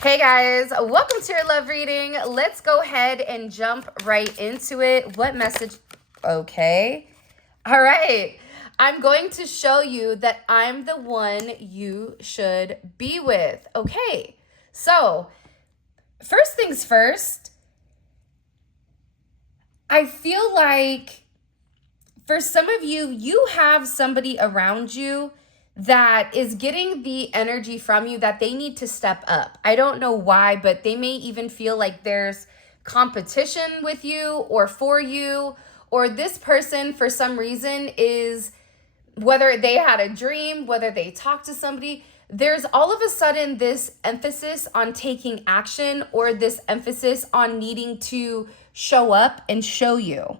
Hey guys, welcome to your love reading. Let's go ahead and jump right into it. What message? Okay. All right. I'm going to show you that I'm the one you should be with. Okay. So, first things first, I feel like for some of you, you have somebody around you that is getting the energy from you that they need to step up. I don't know why, but they may even feel like there's competition with you or for you, or this person for some reason is, whether they had a dream, whether they talked to somebody, there's all of a sudden this emphasis on taking action or this emphasis on needing to show up and show you.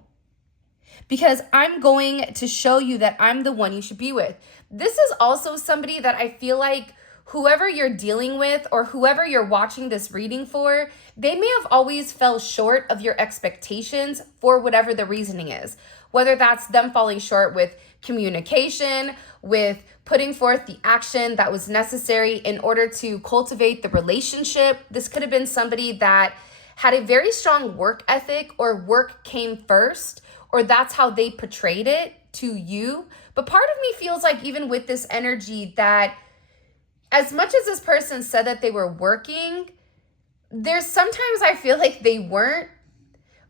Because I'm going to show you that I'm the one you should be with. This is also somebody that I feel like whoever you're dealing with or whoever you're watching this reading for, they may have always fell short of your expectations for whatever the reasoning is. Whether that's them falling short with communication, with putting forth the action that was necessary in order to cultivate the relationship. This could have been somebody that had a very strong work ethic or work came first, or that's how they portrayed it to you. But part of me feels like even with this energy that as much as this person said that they were working, there's sometimes I feel like they weren't,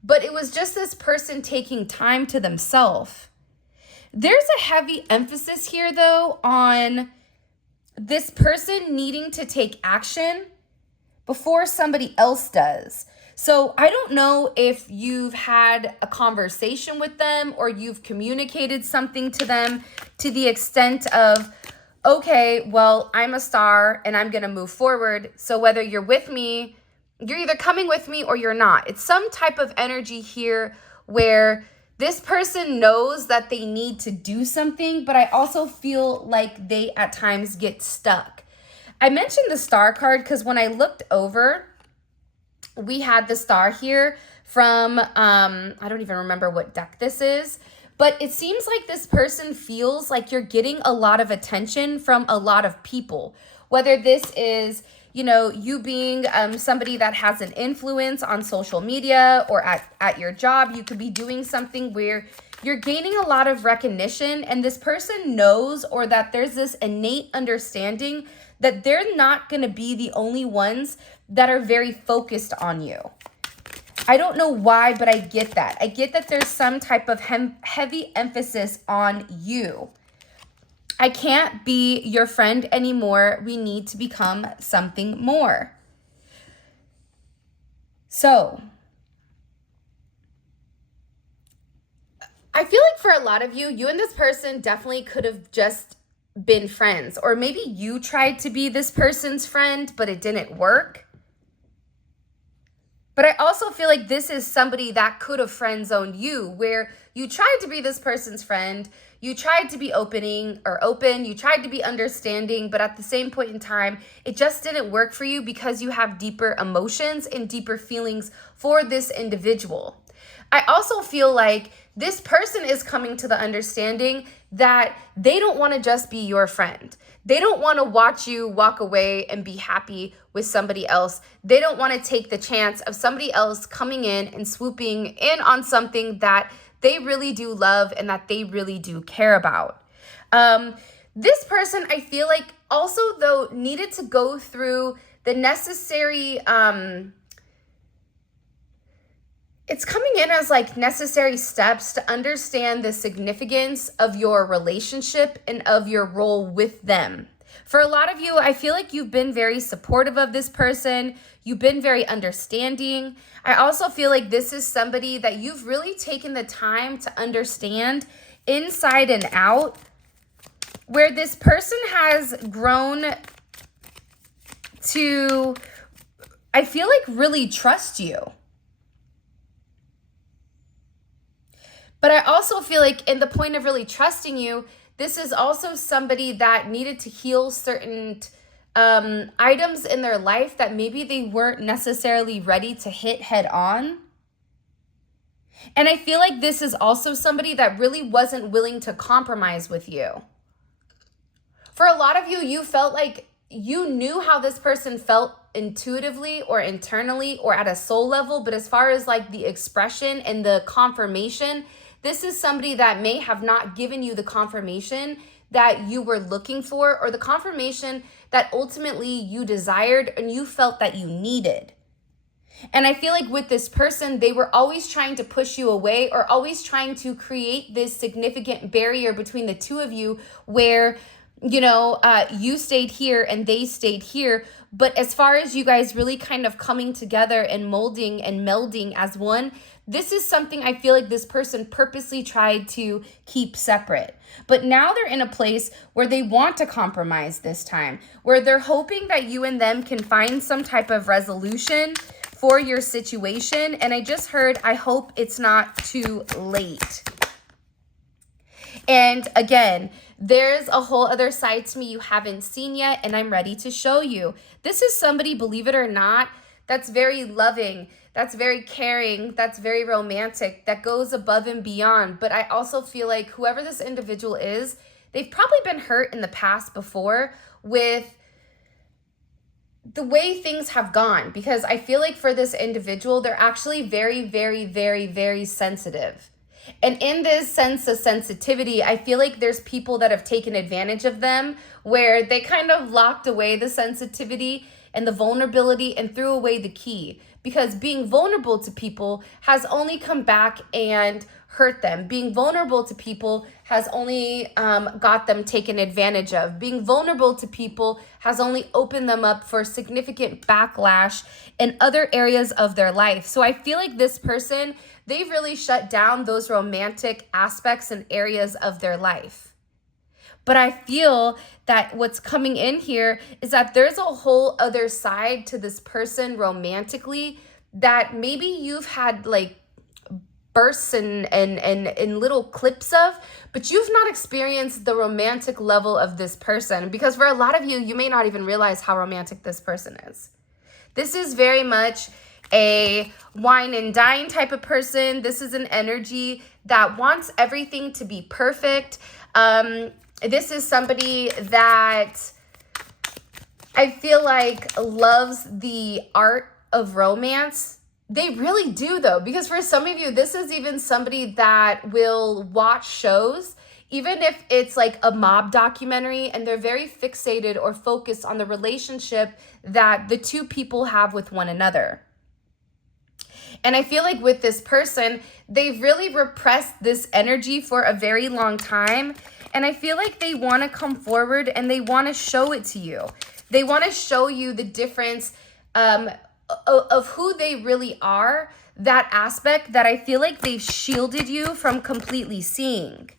but it was just this person taking time to themselves. There's a heavy emphasis here though on this person needing to take action before somebody else does. So I don't know if you've had a conversation with them or you've communicated something to them to the extent of, okay, well, I'm a star and I'm going to move forward. So whether you're with me, you're either coming with me or you're not. It's some type of energy here where this person knows that they need to do something, but I also feel like they at times get stuck. I mentioned the star card because when I looked over, we had the star here from, I don't even remember what deck this is, but it seems like this person feels like you're getting a lot of attention from a lot of people, whether this is, you being somebody that has an influence on social media or at your job. You could be doing something where you're gaining a lot of recognition and this person knows, or that there's this innate understanding that they're not going to be the only ones that are very focused on you. I don't know why, but I get that. I get that there's some type of heavy emphasis on you. I can't be your friend anymore. We need to become something more. So, I feel like for a lot of you, you and this person definitely could have just been friends. Or maybe you tried to be this person's friend, but it didn't work. But I also feel like this is somebody that could have friend zoned you, where you tried to be this person's friend, you tried to be open, you tried to be understanding, but at the same point in time, it just didn't work for you because you have deeper emotions and deeper feelings for this individual. I also feel like this person is coming to the understanding that they don't want to just be your friend. They don't want to watch you walk away and be happy with somebody else. They don't want to take the chance of somebody else coming in and swooping in on something that they really do love and that they really do care about. This person, I feel like also though needed to go through the necessary, it's coming in as like necessary steps to understand the significance of your relationship and of your role with them. For a lot of you, I feel like you've been very supportive of this person. You've been very understanding. I also feel like this is somebody that you've really taken the time to understand inside and out, where this person has grown to, I feel like, really trust you. But I also feel like in the point of really trusting you, this is also somebody that needed to heal certain items in their life that maybe they weren't necessarily ready to hit head on. And I feel like this is also somebody that really wasn't willing to compromise with you. For a lot of you, you felt like you knew how this person felt intuitively or internally or at a soul level, but as far as like the expression and the confirmation, this is somebody that may have not given you the confirmation that you were looking for, or the confirmation that ultimately you desired and you felt that you needed. And I feel like with this person, they were always trying to push you away, or always trying to create this significant barrier between the two of you where, you stayed here and they stayed here. But as far as you guys really kind of coming together and molding and melding as one, this is something I feel like this person purposely tried to keep separate. But now they're in a place where they want to compromise this time, where they're hoping that you and them can find some type of resolution for your situation. And I just heard, I hope it's not too late. And again, there's a whole other side to me you haven't seen yet, and I'm ready to show you. This is somebody, believe it or not, that's very loving, that's very caring, that's very romantic, that goes above and beyond. But I also feel like whoever this individual is, they've probably been hurt in the past before with the way things have gone, because I feel like for this individual, they're actually very, very, very, very sensitive. And in this sense of sensitivity, I feel like there's people that have taken advantage of them, where they kind of locked away the sensitivity and the vulnerability and threw away the key. Because being vulnerable to people has only come back and hurt them. Being vulnerable to people has only got them taken advantage of. Being vulnerable to people has only opened them up for significant backlash in other areas of their life. So I feel like this person, they've really shut down those romantic aspects and areas of their life. But I feel that what's coming in here is that there's a whole other side to this person romantically that maybe you've had like bursts and little clips of, but you've not experienced the romantic level of this person. Because for a lot of you, you may not even realize how romantic this person is. This is very much a wine and dine type of person. This is an energy that wants everything to be perfect. This is somebody that I feel like loves the art of romance. They really do, though, because for some of you, this is even somebody that will watch shows, even if it's like a mob documentary, and they're very fixated or focused on the relationship that the two people have with one another. And I feel like with this person, they've really repressed this energy for a very long time. And I feel like they want to come forward and they want to show it to you. They want to show you the difference of who they really are, that aspect that I feel like they've shielded you from completely seeing.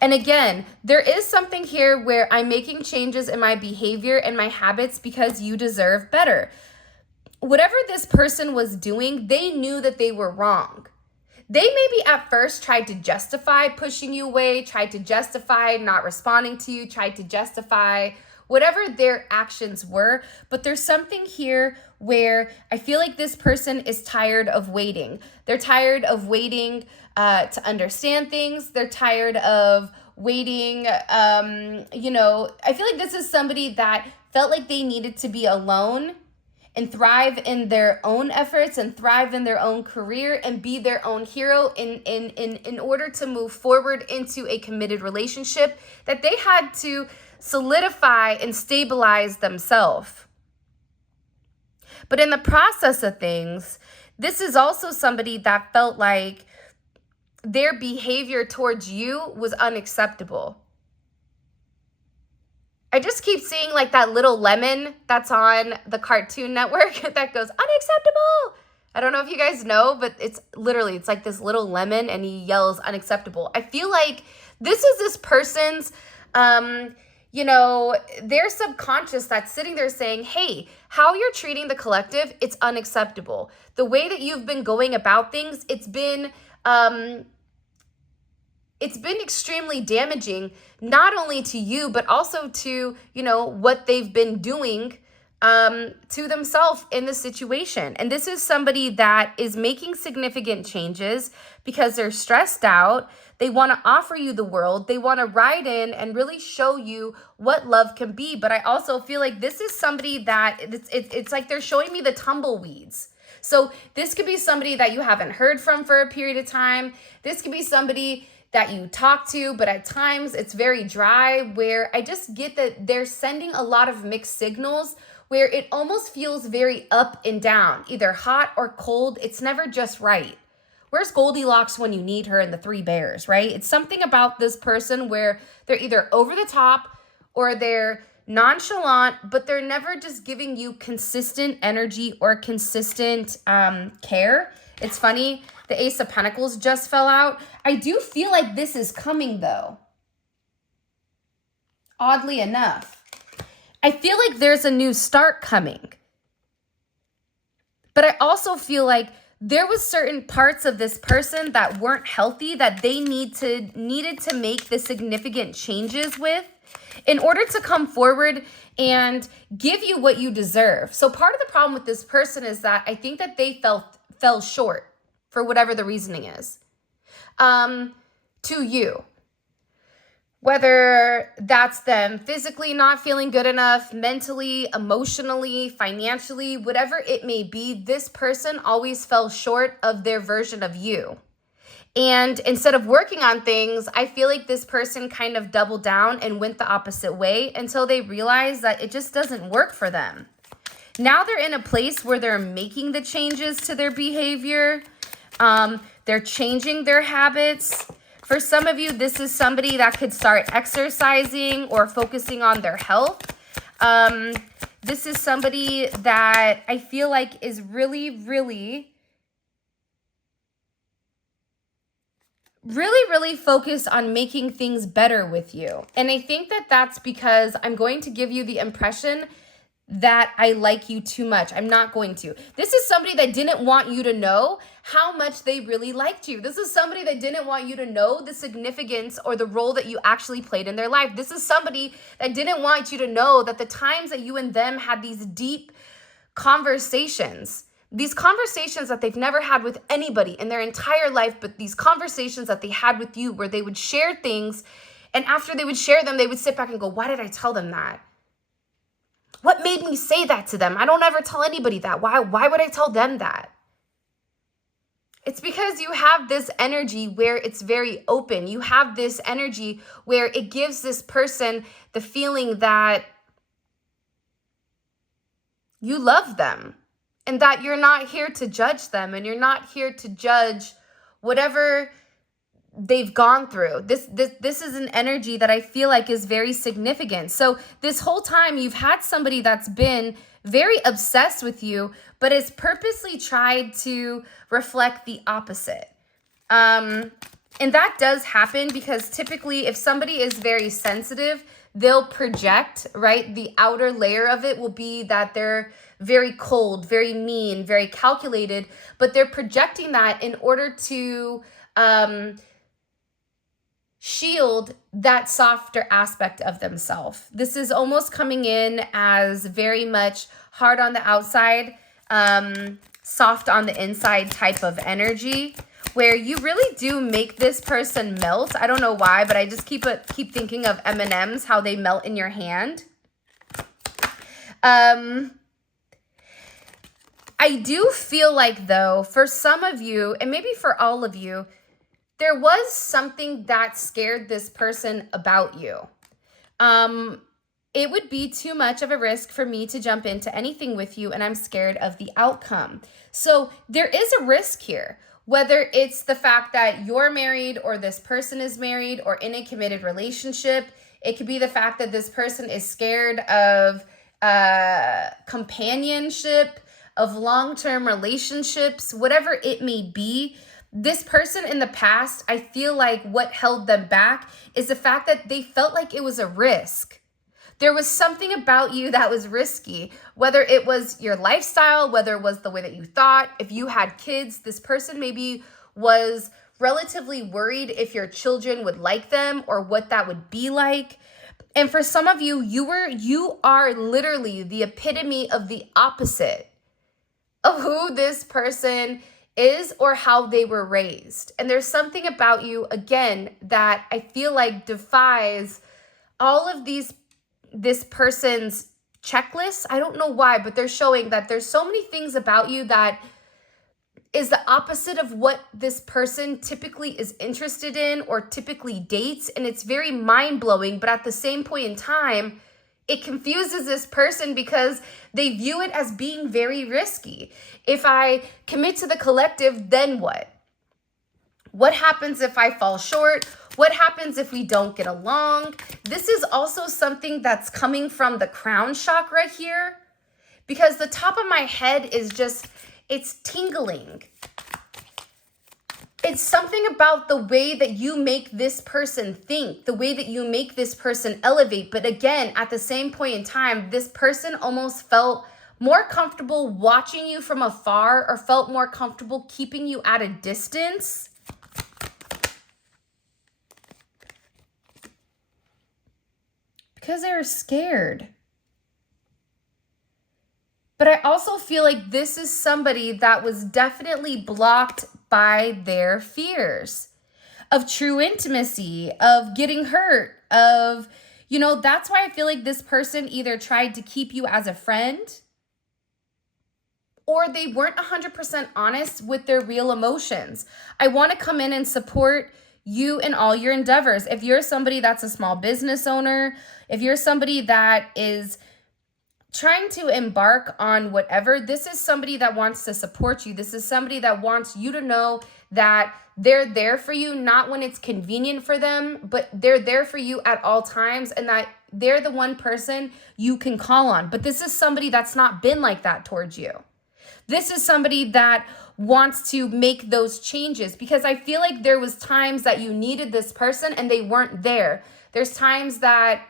And again, there is something here where I'm making changes in my behavior and my habits because you deserve better. Whatever this person was doing, they knew that they were wrong. They maybe at first tried to justify pushing you away, tried to justify not responding to you, tried to justify whatever their actions were. But there's something here where I feel like this person is tired of waiting. They're tired of waiting to understand things. They're tired of waiting. I feel like this is somebody that felt like they needed to be alone and thrive in their own efforts and thrive in their own career and be their own hero in order to move forward into a committed relationship, that they had to solidify and stabilize themselves. But in the process of things, this is also somebody that felt like their behavior towards you was unacceptable. I just keep seeing like that little lemon that's on the Cartoon Network that goes, unacceptable. I don't know if you guys know, but it's like this little lemon and he yells unacceptable. I feel like this is this person's, their subconscious that's sitting there saying, hey, how you're treating the collective, it's unacceptable. The way that you've been going about things, it's been extremely damaging, not only to you, but also to, what they've been doing to themselves in the situation. And this is somebody that is making significant changes because they're stressed out. They want to offer you the world. They want to ride in and really show you what love can be. But I also feel like this is somebody that it's like they're showing me the tumbleweeds. So this could be somebody that you haven't heard from for a period of time. This could be somebody that you talk to, but at times it's very dry, where I just get that they're sending a lot of mixed signals where it almost feels very up and down, either hot or cold. It's never just right. Where's Goldilocks when you need her in the Three Bears, right? It's something about this person where they're either over the top or they're nonchalant, but they're never just giving you consistent energy or consistent care. It's funny, the Ace of Pentacles just fell out. I do feel like this is coming though. Oddly enough. I feel like there's a new start coming. But I also feel like there was certain parts of this person that weren't healthy that they needed to make the significant changes with in order to come forward and give you what you deserve. So part of the problem with this person is that I think that they fell short for whatever the reasoning is to you. Whether that's them physically not feeling good enough, mentally, emotionally, financially, whatever it may be, this person always fell short of their version of you. And instead of working on things, I feel like this person kind of doubled down and went the opposite way until they realized that it just doesn't work for them. Now they're in a place where they're making the changes to their behavior. They're changing their habits. For some of you, this is somebody that could start exercising or focusing on their health. This is somebody that I feel like is really focused on making things better with you. And I think that that's because I'm going to give you the impression that I like you too much. I'm not going to. This is somebody that didn't want you to know how much they really liked you. This is somebody that didn't want you to know the significance or the role that you actually played in their life. This is somebody that didn't want you to know that the times that you and them had these deep conversations, these conversations that they've never had with anybody in their entire life, but these conversations that they had with you where they would share things, and after they would share them, they would sit back and go, why did I tell them that? What made me say that to them? I don't ever tell anybody that. Why would I tell them that? It's because you have this energy where it's very open. You have this energy where it gives this person the feeling that you love them and that you're not here to judge them and you're not here to judge whatever they've gone through. This is an energy that I feel like is very significant. So this whole time you've had somebody that's been very obsessed with you, but has purposely tried to reflect the opposite. And that does happen because typically if somebody is very sensitive, they'll project, right? The outer layer of it will be that they're very cold, very mean, very calculated, but they're projecting that in order to shield that softer aspect of themselves. This is almost coming in as very much hard on the outside, soft on the inside type of energy, where you really do make this person melt. I don't know why, but I just keep thinking of M&Ms, how they melt in your hand. I do feel like, though, for some of you, and maybe for all of you, there was something that scared this person about you. It would be too much of a risk for me to jump into anything with you, and I'm scared of the outcome. So there is a risk here, whether it's the fact that you're married or this person is married or in a committed relationship. It could be the fact that this person is scared of companionship, of long-term relationships, whatever it may be. This person in the past, I feel like what held them back is the fact that they felt like it was a risk. There was something about you that was risky, whether it was your lifestyle, whether it was the way that you thought. If you had kids, this person maybe was relatively worried if your children would like them or what that would be like. And for some of you, you are literally the epitome of the opposite of who this person is or how they were raised. And there's something about you, again, that I feel like defies all of this person's checklists. I don't know why, but they're showing that there's so many things about you that is the opposite of what this person typically is interested in or typically dates. And it's very mind-blowing, but at the same point in time, it confuses this person because they view it as being very risky. If I commit to the collective, then what? What happens if I fall short? What happens if we don't get along? This is also something that's coming from the crown chakra here, because the top of my head is just, it's tingling. It's something about the way that you make this person think, the way that you make this person elevate. But again, at the same point in time, this person almost felt more comfortable watching you from afar or felt more comfortable keeping you at a distance. Because they were scared. But I also feel like this is somebody that was definitely blocked by their fears of true intimacy, of getting hurt, of, you know, that's why I feel like this person either tried to keep you as a friend or they weren't 100% honest with their real emotions. I want to come in and support you in all your endeavors. If you're somebody that's a small business owner, if you're somebody that is trying to embark on whatever, this is somebody that wants to support you. This is somebody that wants you to know that they're there for you, not when it's convenient for them, but they're there for you at all times, and that they're the one person you can call on. But this is somebody that's not been like that towards you. This is somebody that wants to make those changes, because I feel like there was times that you needed this person and they weren't there. There's times that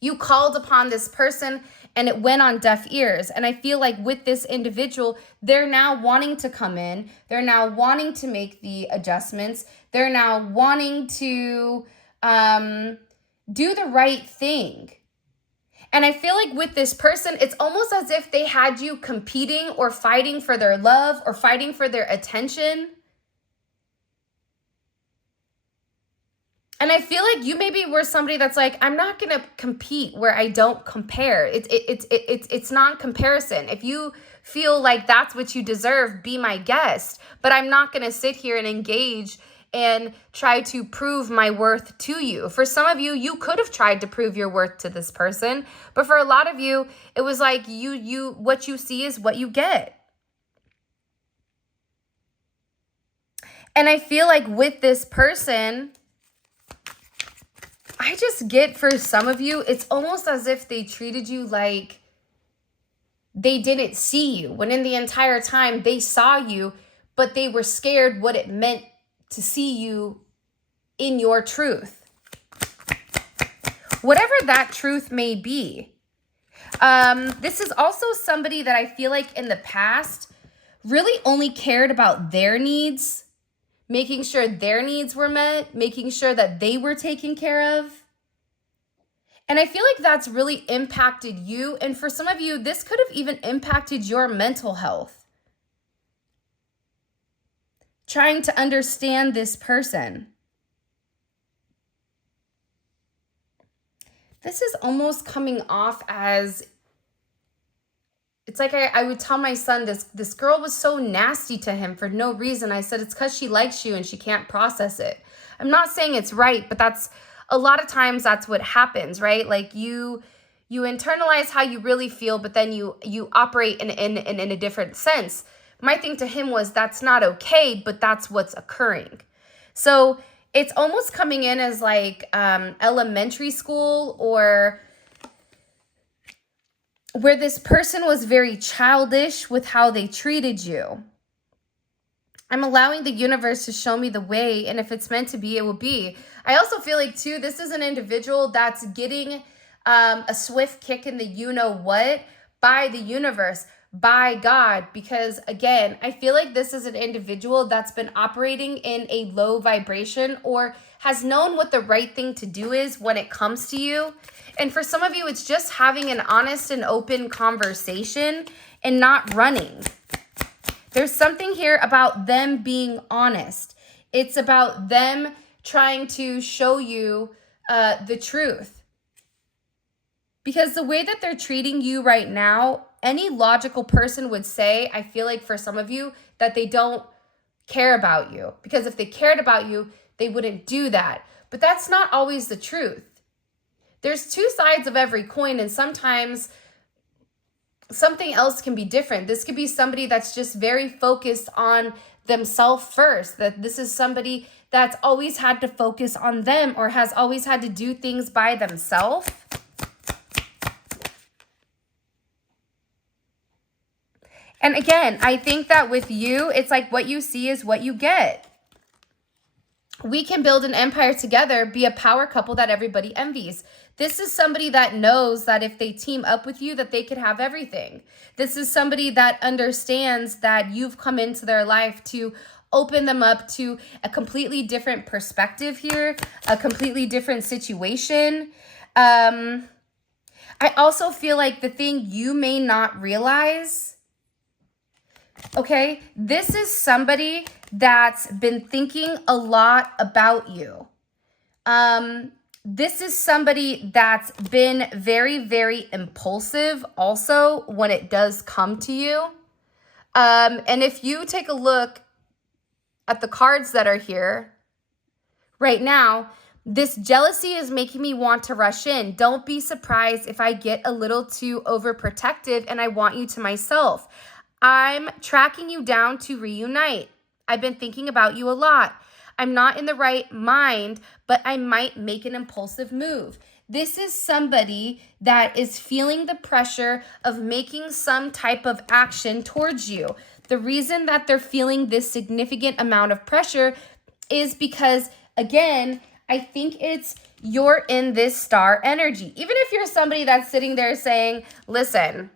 you called upon this person and it went on deaf ears. And I feel like with this individual, they're now wanting to come in. They're now wanting to make the adjustments. They're now wanting to do the right thing. And I feel like with this person, it's almost as if they had you competing or fighting for their love or fighting for their attention. And I feel like you maybe were somebody that's like, I'm not going to compete where I don't compare. It's non-comparison. If you feel like that's what you deserve, be my guest. But I'm not going to sit here and engage and try to prove my worth to you. For some of you, you could have tried to prove your worth to this person. But for a lot of you, it was like what you see is what you get. And I feel like with this person, I just get, for some of you, it's almost as if they treated you like they didn't see you, when in the entire time they saw you, but they were scared what it meant to see you in your truth. Whatever that truth may be. This is also somebody that I feel like in the past really only cared about their needs, making sure their needs were met, making sure that they were taken care of. And I feel like that's really impacted you. And for some of you, this could have even impacted your mental health. Trying to understand this person. This is almost coming off as, it's like I would tell my son, this girl was so nasty to him for no reason. I said, it's because she likes you and she can't process it. I'm not saying it's right, but that's a lot of times that's what happens, right? Like you internalize how you really feel, but then you operate in a different sense. My thing to him was, that's not okay, but that's what's occurring. So it's almost coming in as like elementary school, or where this person was very childish with how they treated you. I'm allowing the universe to show me the way, and if it's meant to be, it will be. I also feel like, too, this is an individual that's getting a swift kick in the you-know-what by the universe. by God, because again, I feel like this is an individual that's been operating in a low vibration or has known what the right thing to do is when it comes to you. And for some of you, it's just having an honest and open conversation and not running. There's something here about them being honest. It's about them trying to show you the truth. Because the way that they're treating you right now, any logical person would say, I feel like for some of you, that they don't care about you. Because if they cared about you, they wouldn't do that. But that's not always the truth. There's two sides of every coin, and sometimes something else can be different. This could be somebody that's just very focused on themselves first. That this is somebody that's always had to focus on them or has always had to do things by themselves. And again, I think that with you, it's like what you see is what you get. We can build an empire together, be a power couple that everybody envies. This is somebody that knows that if they team up with you, that they could have everything. This is somebody that understands that you've come into their life to open them up to a completely different perspective here, a completely different situation. I also feel like the thing you may not realize, okay, this is somebody that's been thinking a lot about you. This is somebody that's been very, very impulsive also when it does come to you. And if you take a look at the cards that are here right now, this jealousy is making me want to rush in. Don't be surprised if I get a little too overprotective and I want you to myself. I'm tracking you down to reunite. I've been thinking about you a lot. I'm not in the right mind, but I might make an impulsive move. This is somebody that is feeling the pressure of making some type of action towards you. The reason that they're feeling this significant amount of pressure is because, again, I think it's you're in this star energy. Even if you're somebody that's sitting there saying, listen,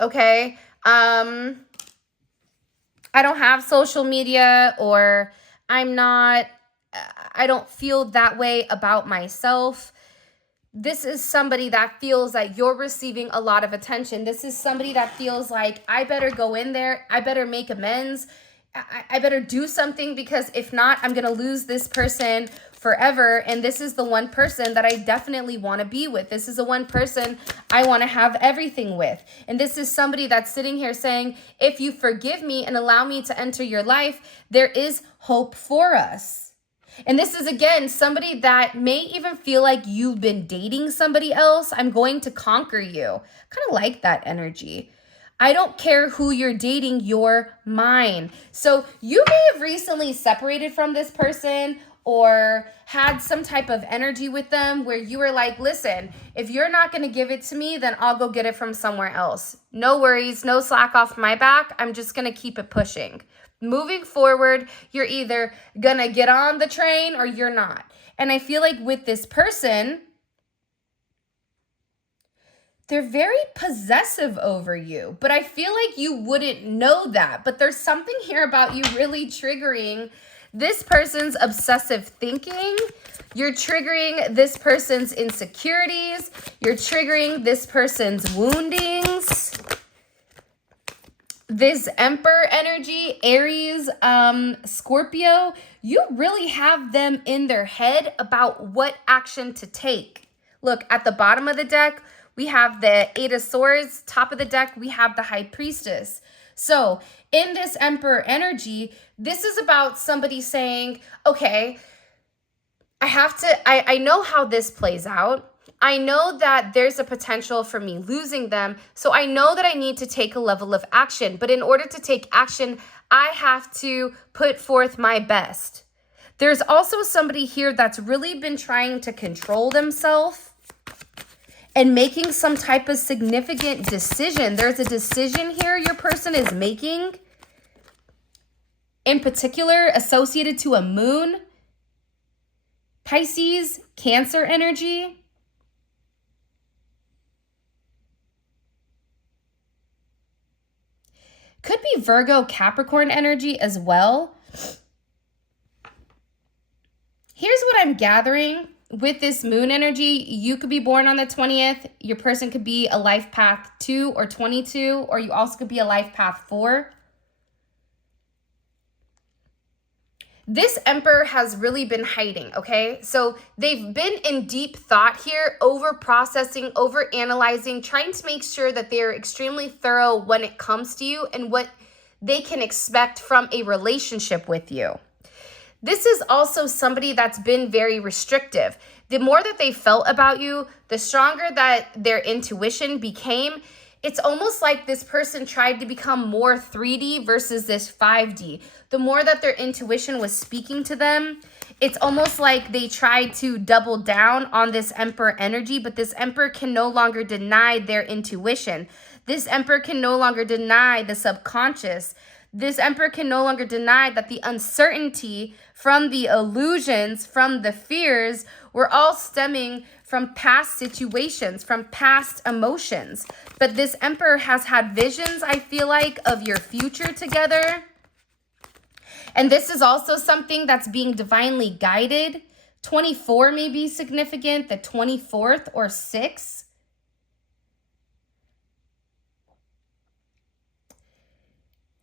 okay, I don't have social media, or I don't feel that way about myself. This is somebody that feels like you're receiving a lot of attention. This is somebody that feels like I better go in there. I better make amends. I better do something, because if not, I'm going to lose this person forever. And this is the one person that I definitely want to be with. This is the one person I want to have everything with. And this is somebody that's sitting here saying, if you forgive me and allow me to enter your life, there is hope for us. And this is, again, somebody that may even feel like you've been dating somebody else. I'm going to conquer you. Kind of like that energy. I don't care who you're dating, you're mine. So you may have recently separated from this person or had some type of energy with them where you were like, listen, if you're not going to give it to me, then I'll go get it from somewhere else. No worries, no slack off my back. I'm just going to keep it pushing. Moving forward, you're either going to get on the train or you're not. And I feel like with this person, they're very possessive over you, but I feel like you wouldn't know that. But there's something here about you really triggering this person's obsessive thinking. You're triggering this person's insecurities. You're triggering this person's woundings. This Emperor energy, Aries, Scorpio, you really have them in their head about what action to take. Look, at the bottom of the deck, we have the Eight of Swords. Top of the deck, we have the High Priestess. So in this Emperor energy, this is about somebody saying, okay, I know how this plays out. I know that there's a potential for me losing them. So I know that I need to take a level of action. But in order to take action, I have to put forth my best. There's also somebody here that's really been trying to control themselves and making some type of significant decision. There's a decision here your person is making, in particular associated to a moon, Pisces, Cancer energy. Could be Virgo, Capricorn energy as well. Here's what I'm gathering with this moon energy. You could be born on the 20th. Your person could be a life path 2 or 22, or you also could be a life path 4. This Emperor has really been hiding, okay? So they've been in deep thought here, over processing, over analyzing, trying to make sure that they're extremely thorough when it comes to you and what they can expect from a relationship with you. This is also somebody that's been very restrictive. The more that they felt about you, the stronger that their intuition became. It's almost like this person tried to become more 3D versus this 5D. The more that their intuition was speaking to them, it's almost like they tried to double down on this Emperor energy, but this Emperor can no longer deny their intuition. This Emperor can no longer deny the subconscious. This Emperor can no longer deny that the uncertainty from the illusions, from the fears, were all stemming from past situations, from past emotions. But this Emperor has had visions, I feel like, of your future together. And this is also something that's being divinely guided. 24 may be significant, the 24th or 6th.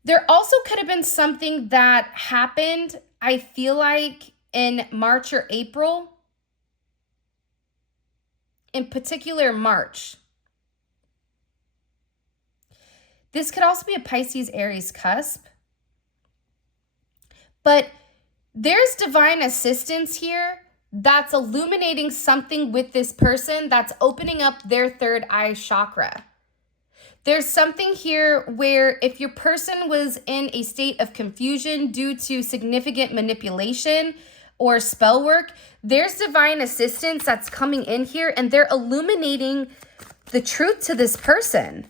There also could have been something that happened, I feel like, in March or April. In particular, March. This could also be a Pisces, Aries cusp. But there's divine assistance here that's illuminating something with this person that's opening up their third eye chakra. There's something here where if your person was in a state of confusion due to significant manipulation or spell work, there's divine assistance that's coming in here and they're illuminating the truth to this person.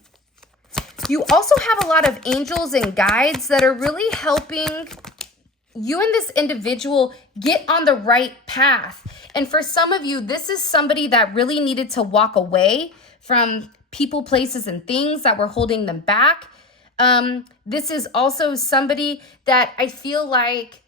You also have a lot of angels and guides that are really helping you and this individual get on the right path. And for some of you, this is somebody that really needed to walk away from people, places, and things that were holding them back. This is also somebody that I feel like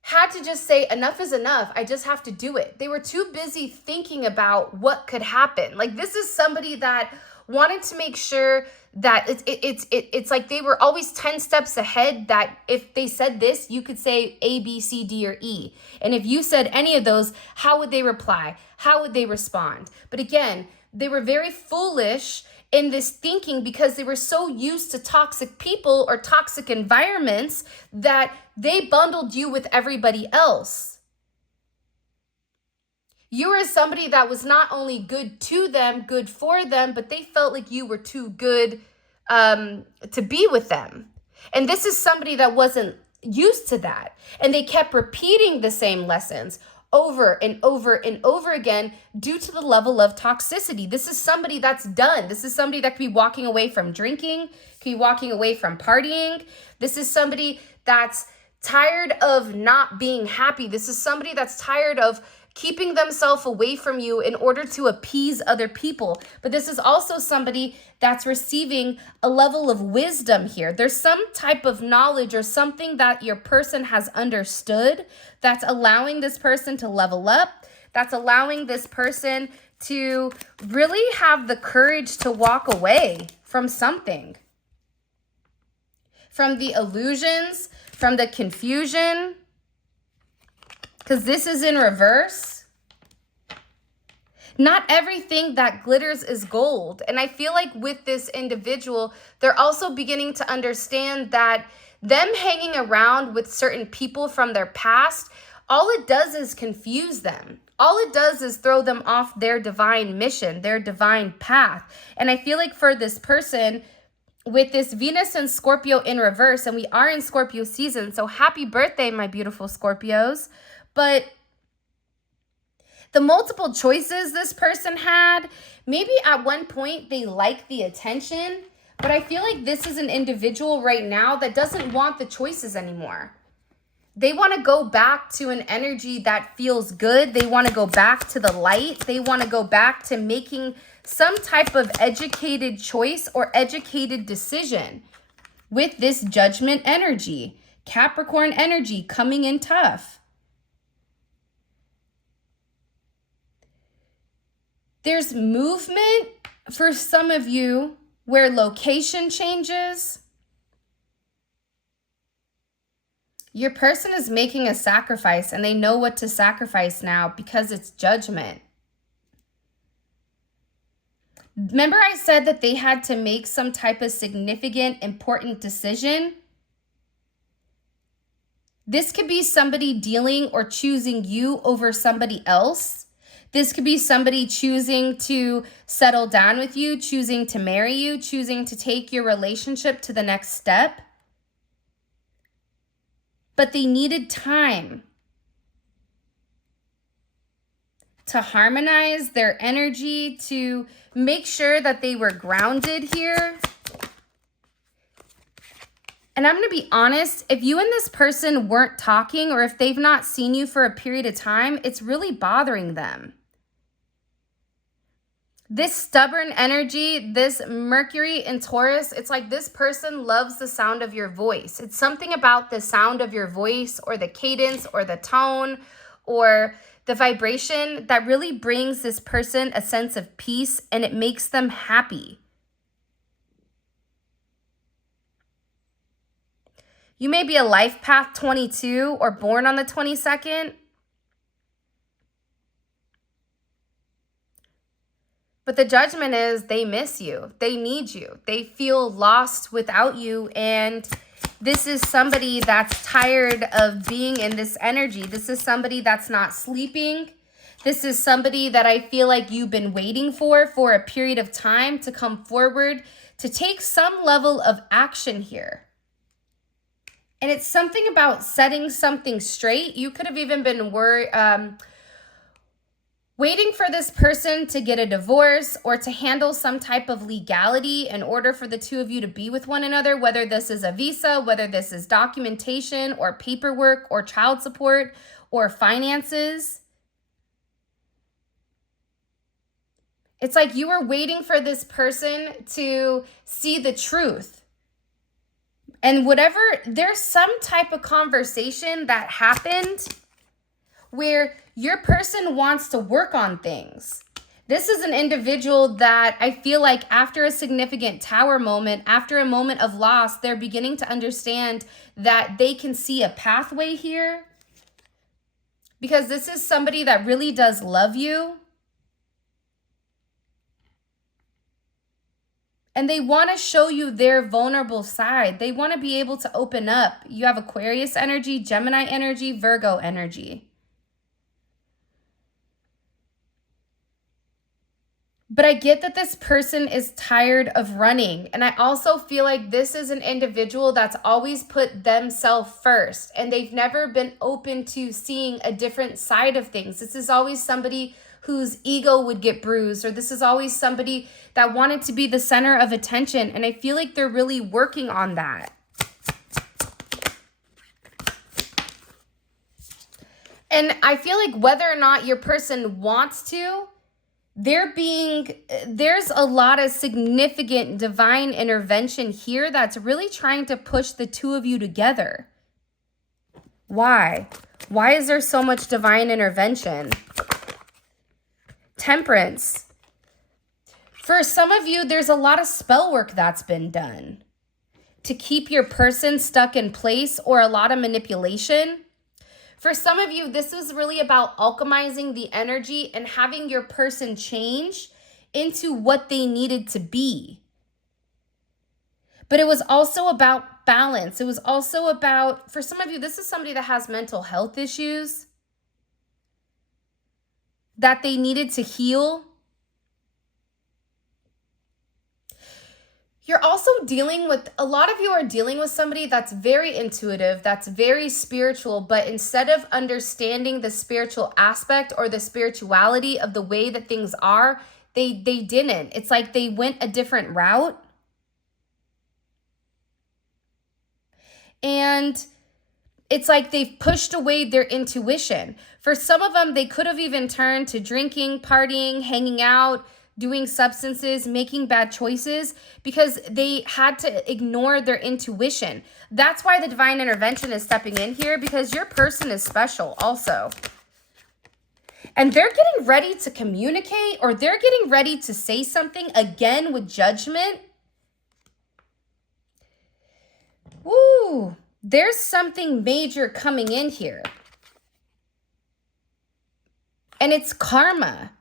had to just say, enough is enough. I just have to do it. They were too busy thinking about what could happen. Like, this is somebody that wanted to make sure that it's like they were always 10 steps ahead, that if they said this, you could say A, B, C, D, or E. And if you said any of those, how would they reply? How would they respond? But again, they were very foolish in this thinking because they were so used to toxic people or toxic environments that they bundled you with everybody else. You were somebody that was not only good to them, good for them, but they felt like you were too good to be with them. And this is somebody that wasn't used to that. And they kept repeating the same lessons over and over and over again due to the level of toxicity. This is somebody that's done. This is somebody that could be walking away from drinking, could be walking away from partying. This is somebody that's tired of not being happy. This is somebody that's tired of keeping themselves away from you in order to appease other people. But this is also somebody that's receiving a level of wisdom here. There's some type of knowledge or something that your person has understood that's allowing this person to level up, that's allowing this person to really have the courage to walk away from something. From the illusions, from the confusion, because this is in reverse. Not everything that glitters is gold. And I feel like with this individual, they're also beginning to understand that them hanging around with certain people from their past, all it does is confuse them. All it does is throw them off their divine mission, their divine path. And I feel like for this person, with this Venus and Scorpio in reverse, and we are in Scorpio season, so happy birthday, my beautiful Scorpios. But the multiple choices this person had, maybe at one point they like the attention, but I feel like this is an individual right now that doesn't want the choices anymore. They want to go back to an energy that feels good. They want to go back to the light. They want to go back to making some type of educated choice or educated decision. with this Judgment energy, Capricorn energy coming in tough. There's movement for some of you where location changes. Your person is making a sacrifice and they know what to sacrifice now because it's Judgment. Remember I said that they had to make some type of significant, important decision? This could be somebody dealing or choosing you over somebody else. This could be somebody choosing to settle down with you, choosing to marry you, choosing to take your relationship to the next step. But they needed time to harmonize their energy, to make sure that they were grounded here. And I'm going to be honest, if you and this person weren't talking, or if they've not seen you for a period of time, it's really bothering them. This stubborn energy, this Mercury in Taurus, it's like this person loves the sound of your voice. It's something about the sound of your voice or the cadence or the tone or the vibration that really brings this person a sense of peace, and it makes them happy. You may be a life path 22 or born on the 22nd. But the Judgment is they miss you. They need you. They feel lost without you. And this is somebody that's tired of being in this energy. This is somebody that's not sleeping. This is somebody that I feel like you've been waiting for a period of time to come forward, to take some level of action here. And it's something about setting something straight. You could have even been waiting for this person to get a divorce or to handle some type of legality in order for the two of you to be with one another, whether this is a visa, whether this is documentation or paperwork or child support or finances. It's like you were waiting for this person to see the truth. And whatever, there's some type of conversation that happened where your person wants to work on things. This is an individual that I feel like after a significant tower moment, after a moment of loss, they're beginning to understand that they can see a pathway here. Because this is somebody that really does love you. And they want to show you their vulnerable side. They want to be able to open up. You have Aquarius energy, Gemini energy, Virgo energy. But I get that this person is tired of running. And I also feel like this is an individual that's always put themselves first. And they've never been open to seeing a different side of things. This is always somebody whose ego would get bruised. Or this is always somebody that wanted to be the center of attention. And I feel like they're really working on that. And I feel like whether or not your person wants to, there's a lot of significant divine intervention here that's really trying to push the two of you together. Why? Why is there so much divine intervention? Temperance. For some of you, there's a lot of spell work that's been done to keep your person stuck in place, or a lot of manipulation. For some of you, this was really about alchemizing the energy and having your person change into what they needed to be. But it was also about balance. It was also about, for some of you, this is somebody that has mental health issues that they needed to heal. You're also dealing with, a lot of you are dealing with somebody that's very intuitive, that's very spiritual, but instead of understanding the spiritual aspect or the spirituality of the way that things are, they didn't. It's like they went a different route. And it's like they've pushed away their intuition. For some of them, they could have even turned to drinking, partying, hanging out, doing substances, making bad choices because they had to ignore their intuition. That's why the divine intervention is stepping in here, because your person is special also. And they're getting ready to communicate, or they're getting ready to say something again with judgment. Woo! There's something major coming in here. And it's karma.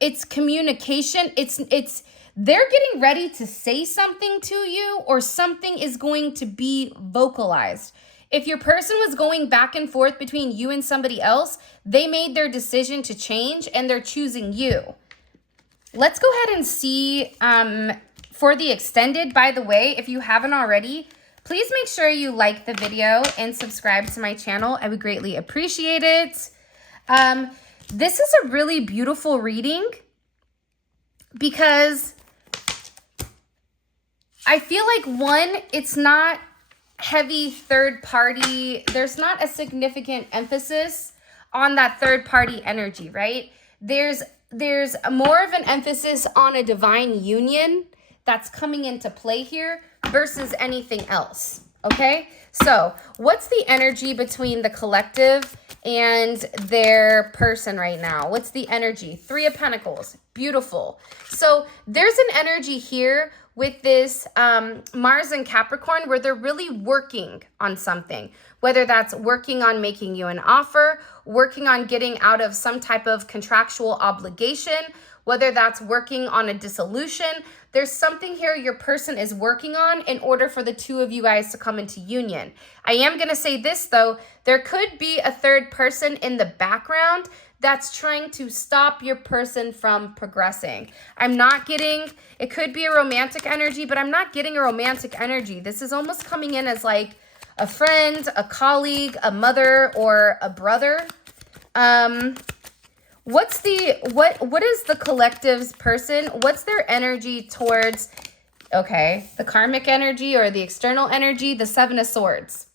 It's communication. They're getting ready to say something to you, or something is going to be vocalized. If your person was going back and forth between you and somebody else, they made their decision to change and they're choosing you. Let's go ahead and see for the extended. By the way, if you haven't already, please make sure you like the video and subscribe to my channel. I would greatly appreciate it. This is a really beautiful reading because I feel like, one, it's not heavy third party. There's not a significant emphasis on that third party energy, right? There's more of an emphasis on a divine union that's coming into play here versus anything else, okay? So what's the energy between the collective and their person right now? What's the energy? 3 of Pentacles. Beautiful. So there's an energy here with this Mars and Capricorn where they're really working on something, whether that's working on making you an offer, working on getting out of some type of contractual obligation, whether that's working on a dissolution. There's something here your person is working on in order for the two of you guys to come into union. I am going to say this though, there could be a third person in the background that's trying to stop your person from progressing. I'm not getting, it could be a romantic energy, but I'm not getting a romantic energy. This is almost coming in as like a friend, a colleague, a mother, or a brother. What is the collective's person? What's their energy towards, okay, the karmic energy or the external energy, the 7 of Swords.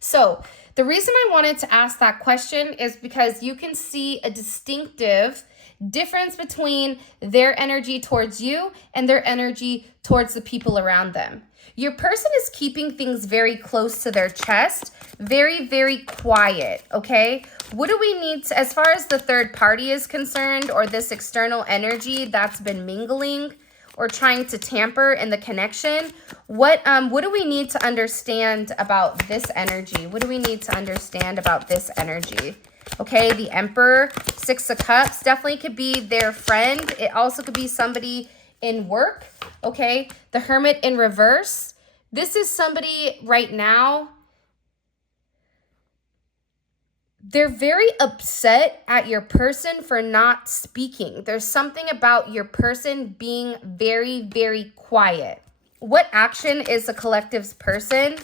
So the reason I wanted to ask that question is because you can see a distinctive difference between their energy towards you and their energy towards the people around them. Your person is keeping things very close to their chest, very, very quiet, okay? What do we need to, as far as the third party is concerned, or this external energy that's been mingling or trying to tamper in the connection, what do we need to understand about this energy? What do we need to understand about this energy? Okay, the Emperor, 6 of Cups, definitely could be their friend. It also could be somebody in work, okay? The Hermit in reverse. This is somebody right now, they're very upset at your person for not speaking. There's something about your person being very, very quiet. What action is the collective's person?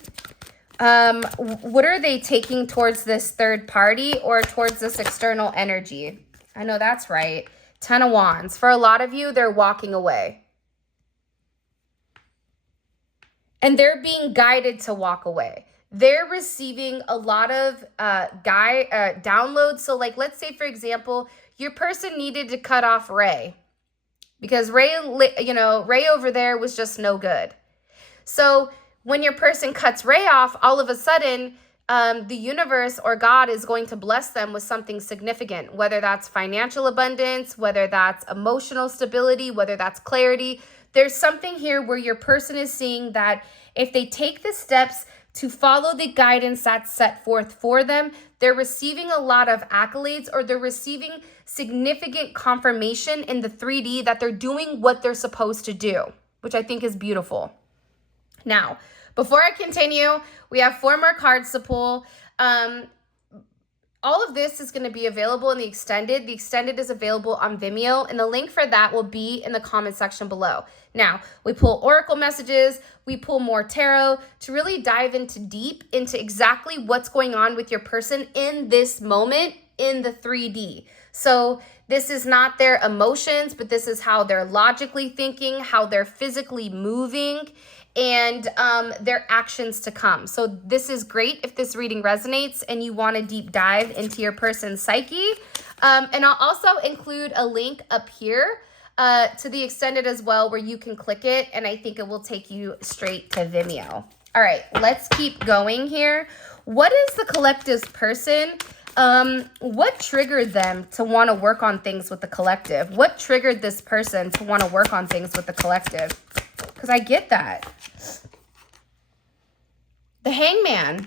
What are they taking towards this third party or towards this external energy? I know that's right. 10 of Wands. For a lot of you, they're walking away. And they're being guided to walk away. They're receiving a lot of downloads. So like, let's say, for example, your person needed to cut off Ray because Ray over there was just no good. So when your person cuts Ray off, all of a sudden, the universe or God is going to bless them with something significant, whether that's financial abundance, whether that's emotional stability, whether that's clarity. There's something here where your person is seeing that if they take the steps to follow the guidance that's set forth for them, they're receiving a lot of accolades, or they're receiving significant confirmation in the 3D that they're doing what they're supposed to do, which I think is beautiful. Now, before I continue, we have 4 more cards to pull. All of this is going to be available in the extended. The extended is available on Vimeo, and the link for that will be in the comment section below. Now, we pull oracle messages, we pull more tarot to really dive into deep into exactly what's going on with your person in this moment in the 3D. So this is not their emotions, but this is how they're logically thinking, how they're physically moving, and their actions to come. So this is great if this reading resonates and you want to deep dive into your person's psyche. And I'll also include a link up here to the extended as well, where you can click it, and I think it will take you straight to Vimeo. All right, let's keep going here. What is the collective's person? What triggered them to want to work on things with the collective? What triggered this person to want to work on things with the collective? Because I get that. The Hangman.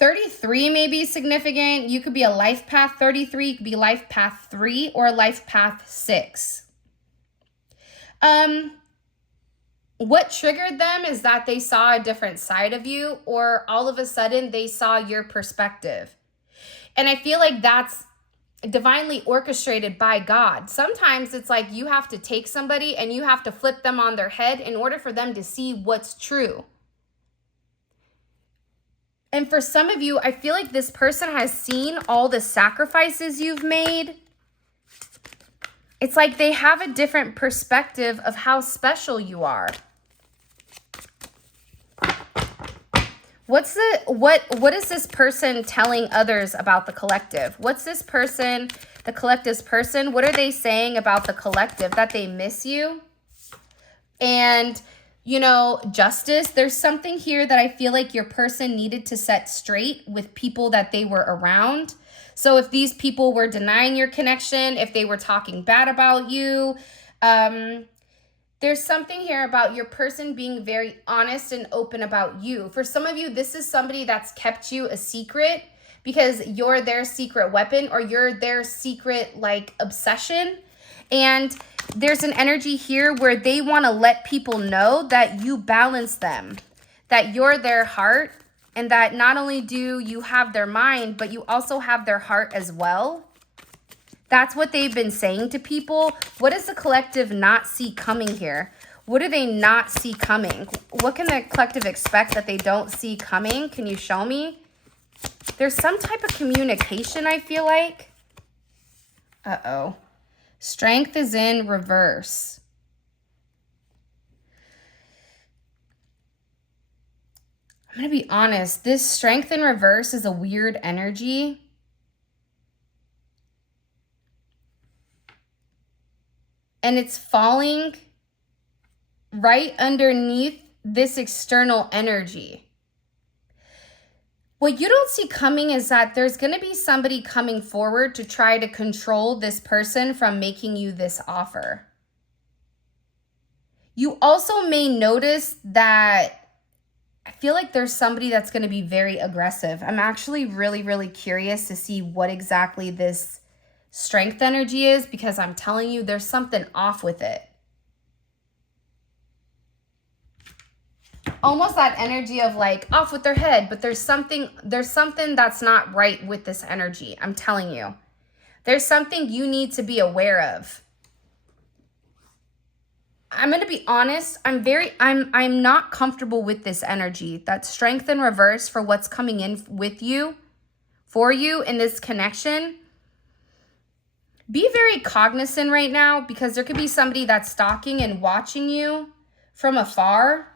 $33 may be significant. You could be a life path 33. You could be life path 3 or life path 6. What triggered them is that they saw a different side of you, or all of a sudden they saw your perspective. And I feel like that's divinely orchestrated by God. Sometimes it's like you have to take somebody and you have to flip them on their head in order for them to see what's true. And for some of you, I feel like this person has seen all the sacrifices you've made. It's like they have a different perspective of how special you are. What is this person telling others about the collective? What's this person, the collective's person? What are they saying about the collective? That they miss you? And, you know, justice. There's something here that I feel like your person needed to set straight with people that they were around. So if these people were denying your connection, if they were talking bad about you, there's something here about your person being very honest and open about you. For some of you, this is somebody that's kept you a secret because you're their secret weapon, or you're their secret like obsession. And there's an energy here where they want to let people know that you balance them, that you're their heart, and that not only do you have their mind, but you also have their heart as well. That's what they've been saying to people. What does the collective not see coming here? What do they not see coming? What can the collective expect that they don't see coming? Can you show me? There's some type of communication, I feel like. Uh-oh. Strength is in reverse. I'm going to be honest. This strength in reverse is a weird energy. And it's falling right underneath this external energy. What you don't see coming is that there's going to be somebody coming forward to try to control this person from making you this offer. You also may notice that I feel like there's somebody that's going to be very aggressive. I'm actually really, really curious to see what exactly this strength energy is, because I'm telling you, there's something off with it. Almost that energy of like off with their head, but there's something that's not right with this energy. I'm telling you, there's something you need to be aware of. I'm going to be honest. I'm not comfortable with this energy. That strength in reverse for what's coming in with you, for you in this connection. Be very cognizant right now, because there could be somebody that's stalking and watching you from afar.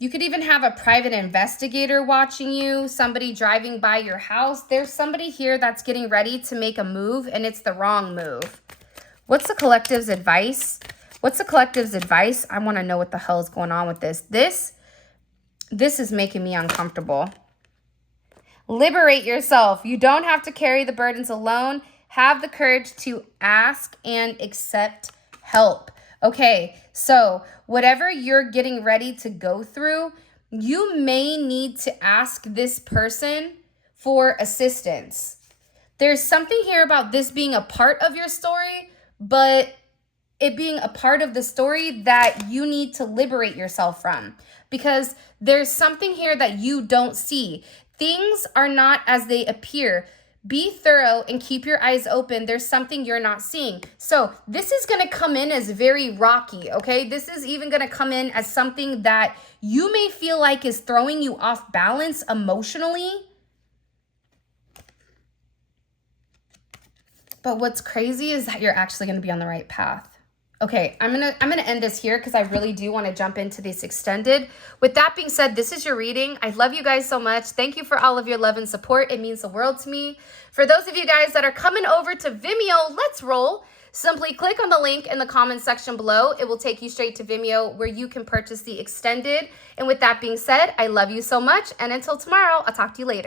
You could even have a private investigator watching you, somebody driving by your house. There's somebody here that's getting ready to make a move, and it's the wrong move. What's the collective's advice? What's the collective's advice? I want to know what the hell is going on with this. This is making me uncomfortable. Liberate yourself. You don't have to carry the burdens alone. Have the courage to ask and accept help. Okay, so whatever you're getting ready to go through, you may need to ask this person for assistance. There's something here about this being a part of your story, but it being a part of the story that you need to liberate yourself from, because there's something here that you don't see. Things are not as they appear. Be thorough and keep your eyes open. There's something you're not seeing. So this is going to come in as very rocky, okay? This is even going to come in as something that you may feel like is throwing you off balance emotionally. But what's crazy is that you're actually going to be on the right path. Okay, I'm gonna end this here because I really do want to jump into this extended. With that being said, this is your reading. I love you guys so much. Thank you for all of your love and support. It means the world to me. For those of you guys that are coming over to Vimeo, let's roll. Simply click on the link in the comment section below. It will take you straight to Vimeo where you can purchase the extended. And with that being said, I love you so much. And until tomorrow, I'll talk to you later.